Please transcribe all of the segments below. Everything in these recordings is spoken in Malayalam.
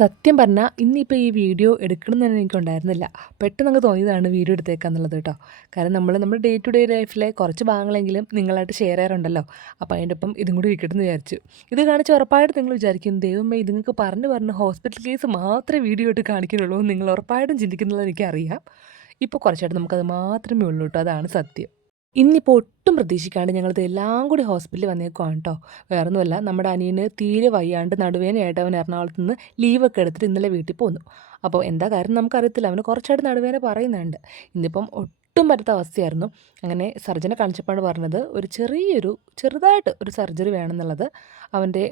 സത്യം പറഞ്ഞാൽ ഇന്നിപ്പോൾ ഈ വീഡിയോ എടുക്കണം തന്നെ എനിക്കുണ്ടായിരുന്നില്ല. പെട്ടെന്ന് അങ്ങ് തോന്നിയതാണ് വീഡിയോ എടുത്തേക്കാന്നുള്ളത് കേട്ടോ. കാരണം നമ്മൾ നമ്മുടെ ഡേ ടു ഡേ ലൈഫിലെ കുറച്ച് ഭാഗങ്ങളെങ്കിലും നിങ്ങളായിട്ട് ഷെയർ ചെയ്യാറുണ്ടല്ലോ. അപ്പോൾ അതിന്റെ ഒപ്പം ഇതും കൂടി വിൽക്കട്ടെന്ന് വിചാരിച്ചു. ഇത് കാണിച്ച് ഉറപ്പായിട്ട് നിങ്ങൾ വിചാരിക്കും ദൈവമേ ഇത് നിങ്ങൾക്ക് പറഞ്ഞു പറഞ്ഞ് ഹോസ്പിറ്റൽ കേസ് മാത്രമേ വീഡിയോ ഇട്ട് കാണിക്കുന്നുള്ളൂ നിങ്ങൾ ഉറപ്പായിട്ടും ചിന്തിക്കുന്നുള്ളത് എനിക്കറിയാം. ഇപ്പോൾ കുറച്ചായിട്ട് നമുക്കത് മാത്രമേ ഉള്ളൂ കേട്ടോ. അതാണ് സത്യം. ഇന്നിപ്പോൾ ഒട്ടും പ്രതീക്ഷിക്കാണ്ട് ഞങ്ങളിത് എല്ലാം കൂടി ഹോസ്പിറ്റലിൽ വന്നേക്കുവാണ് കേട്ടോ വേറൊന്നുമല്ല നമ്മുടെ അനിയന് തീരെ വയ്യാണ്ട് നടുവേനയായിട്ട് അവൻ എറണാകുളത്ത് നിന്ന് ലീവൊക്കെ എടുത്തിട്ട് ഇന്നലെ വീട്ടിൽ പോന്നു. അപ്പോൾ എന്താ കാര്യം നമുക്കറിയത്തില്ല. അവന് കുറച്ചായിട്ട് നടുവേന പറയുന്നുണ്ട്. ഇന്നിപ്പം ഒട്ടും പറ്റാത്ത അവസ്ഥയായിരുന്നു. അങ്ങനെ സർജനെ കാണിച്ചപ്പോൾ പറഞ്ഞത് ഒരു ചെറിയൊരു ചെറുതായിട്ട് ഒരു സർജറി വേണമെന്നുള്ളത് അവന്റെ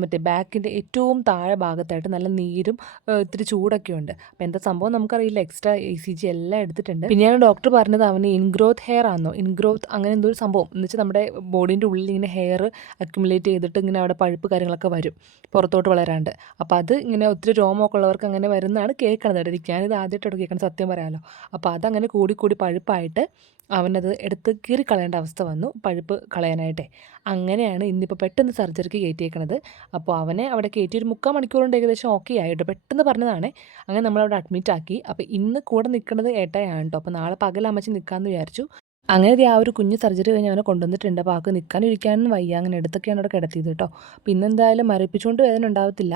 മറ്റേ ബാക്കിന്റെ ഏറ്റവും താഴെ ഭാഗത്തായിട്ട് നല്ല നീരും ഇത്തിരി ചൂടൊക്കെ ഉണ്ട്. അപ്പോൾ എന്താ സംഭവം നമുക്കറിയില്ല. എക്സ്ട്രാ ഇ സി ജി എല്ലാം എടുത്തിട്ടുണ്ട്. പിന്നെയാണ് ഡോക്ടർ പറഞ്ഞത് അവന് ഇൻഗ്രോത്ത് ഹെയർ ആണെന്നോ ഇൻഗ്രോത്ത് അങ്ങനെ എന്തോ ഒരു സംഭവം. എന്ന് വെച്ചാൽ നമ്മുടെ ബോഡീന്റെ ഉള്ളിൽ ഇങ്ങനെ ഹെയർ അക്യുമുലേറ്റ് ചെയ്തിട്ട് ഇങ്ങനെ അവിടെ പഴുപ്പ് കാര്യങ്ങളൊക്കെ വരും പുറത്തോട്ട് വളരാണ്ട്. അപ്പോൾ അത് ഇങ്ങനെ ഒത്തിരി രോമമൊക്കെ ഉള്ളവർക്ക് അങ്ങനെ വരുന്നതാണ് കേൾക്കണത് ഇടയ്ക്ക് ഞാനിത് ആദ്യമായിട്ടോട് കേൾക്കണം സത്യം പറയാമല്ലോ അപ്പോൾ അതങ്ങനെ കൂടി കൂടി പഴുപ്പായിട്ട് അവനത് എടുത്ത് കീറിക്കളയേണ്ട അവസ്ഥ വന്നു. പഴുപ്പ് കളയാനായിട്ടേ. അങ്ങനെയാണ് ഇന്നിപ്പോൾ പെട്ടെന്ന് സർജറിക്ക് കയറ്റിയേക്കണത്. അപ്പോൾ അവനെ അവിടെ കയറ്റി ഒരു മുക്കാൽ മണിക്കൂറുണ്ട് ഏകദേശം ഓക്കെ ആയിട്ട്. പെട്ടെന്ന് പറഞ്ഞതാണ്. അങ്ങനെ നമ്മളവിടെ അഡ്മിറ്റ് ആക്കി. അപ്പോൾ ഇന്ന് കൂടെ നിൽക്കുന്നത് ഏട്ടായാണ് കേട്ടോ അപ്പോൾ നാളെ പകൽ അമ്മച്ചി നിൽക്കാമെന്ന് വിചാരിച്ചു. അങ്ങനെ ആ ഒരു കുഞ്ഞ് സർജറി കഴിഞ്ഞ് അവനെ കൊണ്ടുവന്നിട്ടുണ്ട്. അപ്പോൾ ആൾക്ക് നിൽക്കാനിരിക്കാനും വയ്യ. അങ്ങനെ എടുത്തൊക്കെയാണ് അവിടെ കിടത്തിയത് കേട്ടോ പിന്നെ എന്തായാലും മരപ്പിച്ചുകൊണ്ട് വേദന ഉണ്ടാവത്തില്ല.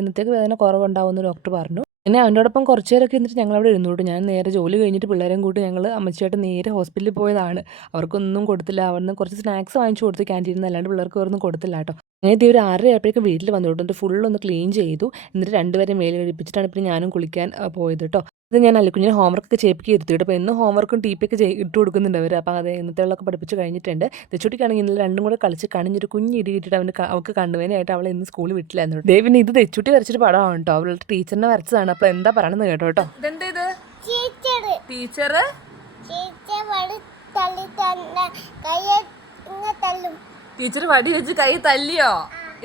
ഇന്നത്തേക്ക് വേദന കുറവുണ്ടാവുമെന്ന് ഡോക്ടർ പറഞ്ഞു. പിന്നെ അവന്റോടൊപ്പം കുറച്ച് നേരമൊക്കെ ഇരുന്നിട്ട് ഞങ്ങൾ അവിടെ ഇരുന്നോട്ടു ഞാൻ നേരെ ജോലി കഴിഞ്ഞിട്ട് പിള്ളേരെയും കൂട്ടി ഞങ്ങൾ അമ്മച്ചിയായിട്ട് നേരെ ഹോസ്പിറ്റലിൽ പോയതാണ്. അവർക്കൊന്നും കൊടുത്തില്ല. അവിടുന്ന് കുറച്ച് സ്നാക്സ് വാങ്ങിച്ചു കൊടുത്ത് ക്യാന്റീനിൽ നിന്ന് അല്ലാണ്ട് പിള്ളേർക്ക് വേറൊന്നും കൊടുത്തില്ല കേട്ടോ. അങ്ങനെ ഒരു ആറര ആയപ്പോഴേക്കും വീട്ടിൽ വന്നു ഫുൾ ഒന്ന് ക്ലീൻ ചെയ്തു. എന്നിട്ട് രണ്ടുപേരെ മേലെ കഴിപ്പിച്ചിട്ടാണ് പിന്നെ ഞാനും കുളിക്കാൻ പോയത് കേട്ടോ. ഇത് ഞാൻ അല്ലിക്കുഞ്ഞിനെ ഹോംവർക്ക് ഒക്കെ ചെയ്യിപ്പിക്ക് ഇരുത്തിയിട്ട് അപ്പോൾ എന്നും ഹോംവർക്കും ടി പി ഒക്കെ ചെയ് ഇട്ട് കൊടുക്കുന്നുണ്ട് അവർ അപ്പോൾ അത് ഇന്നത്തെയുള്ളൊക്കെ പഠിപ്പിച്ച് കഴിഞ്ഞിട്ടുണ്ട്. തെച്ചുട്ടിക്കാണെങ്കിൽ ഇന്നലെ രണ്ടും കൂടെ കളിച്ച് കണിഞ്ഞൊരു കുഞ്ഞ് ഇടി കിട്ടിയിട്ട് അവന് അവൾക്ക് കണ്ടുവേനായിട്ട് അവളെ ഇന്ന് സ്കൂളിൽ വിട്ടില്ലായിരുന്നു ദേ പിന്നെ ഇത് തെച്ചുട്ടി വരച്ചിട്ട് പടമാണ് കേട്ടോ. അവളുടെ ടീച്ചറിനെ വരച്ചതാണ്. അപ്പോൾ എന്താ പറയണമെന്ന് കേട്ടോ കേട്ടോ. ടീച്ചർ ടീച്ചർ വടി വെച്ച് കൈ തല്ലിയോ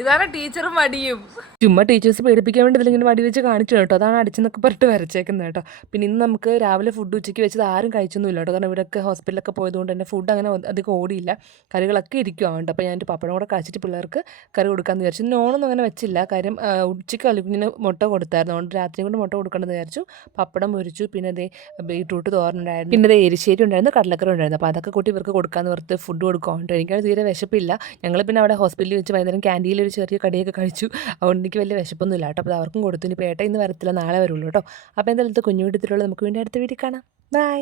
ഇതാണ് ടീച്ചറും വടിയും. ചുമ്മാ ടീച്ചേഴ്സ് പേടിപ്പിക്കാൻ വേണ്ടി ഇതിലിങ്ങനെ വടി വെച്ച് കാണിച്ചു കേട്ടോ. അതാണ് അടിച്ചെന്നൊക്കെ പറഞ്ഞിട്ട് വരച്ചേക്കുന്നത് കേട്ടോ. പിന്നെ ഇന്ന് നമുക്ക് രാവിലെ ഫുഡ് ഉച്ചയ്ക്ക് വെച്ചത് ആരും കഴിച്ചൊന്നുമില്ല കേട്ടോ. കാരണം ഇവിടെയൊക്കെ ഹോസ്പിറ്റലൊക്കെ പോയതുകൊണ്ട് തന്നെ ഫുഡ് അങ്ങനെ അധികം ഓടിയില്ല. കറികളൊക്കെ ഇരിക്കുവാണ്ട് അപ്പോൾ ഞാൻ പപ്പടം കൂടെ കഴിച്ചിട്ട് പിള്ളേർക്ക് കറി കൊടുക്കാമെന്ന് വിചാരിച്ചു. നോണൊന്നും അങ്ങനെ വെച്ചില്ല. കാര്യം ഉച്ചയ്ക്ക് അലുക്കുഞ്ഞിന് മുട്ട കൊടുത്തായിരുന്നു. അതുകൊണ്ട് രാത്രിയും കൊണ്ട് മുട്ട കൊടുക്കണമെന്ന് വിചാരിച്ചു. പപ്പടം പൊരിച്ചു. പിന്നെ അതേ ബീട്രൂട്ട് തോരനുണ്ടായിരുന്നു പിന്നെ അതേ എരിശ്ശേരി ഉണ്ടായിരുന്നു. കടലക്കറി ഉണ്ടായിരുന്നു. അപ്പോൾ അതൊക്കെ കൂട്ടി ഇവർക്ക് കൊടുക്കാമെന്ന് ഓർത്ത് ഫുഡ് കൊടുക്കുന്നുണ്ട് എനിക്കാണ് തീരെ വിശപ്പില്ല. ഞങ്ങൾ പിന്നെ അവിടെ ഹോസ്പിറ്റലിൽ വെച്ച് വൈകുന്നേരം ക്യാന്റീനിൽ ഒരു ചെറിയ കടിയൊക്കെ കഴിച്ചു. അതുകൊണ്ട് എനിക്ക് വലിയ വിശപ്പൊന്നുമില്ല കേട്ടോ. അപ്പോൾ അവർക്കും കൊടുത്തു. ഇനി പേട്ട ഇന്ന് വരത്തില്ല. നാളെ വരുള്ളൂ കേട്ടോ. അപ്പോൾ എന്തായാലും ഇത് കുഞ്ഞു വീട്ടിലുള്ളത് നമുക്ക് വേണ്ടി അടുത്ത വീട്ടിൽ കാണാം. ബൈ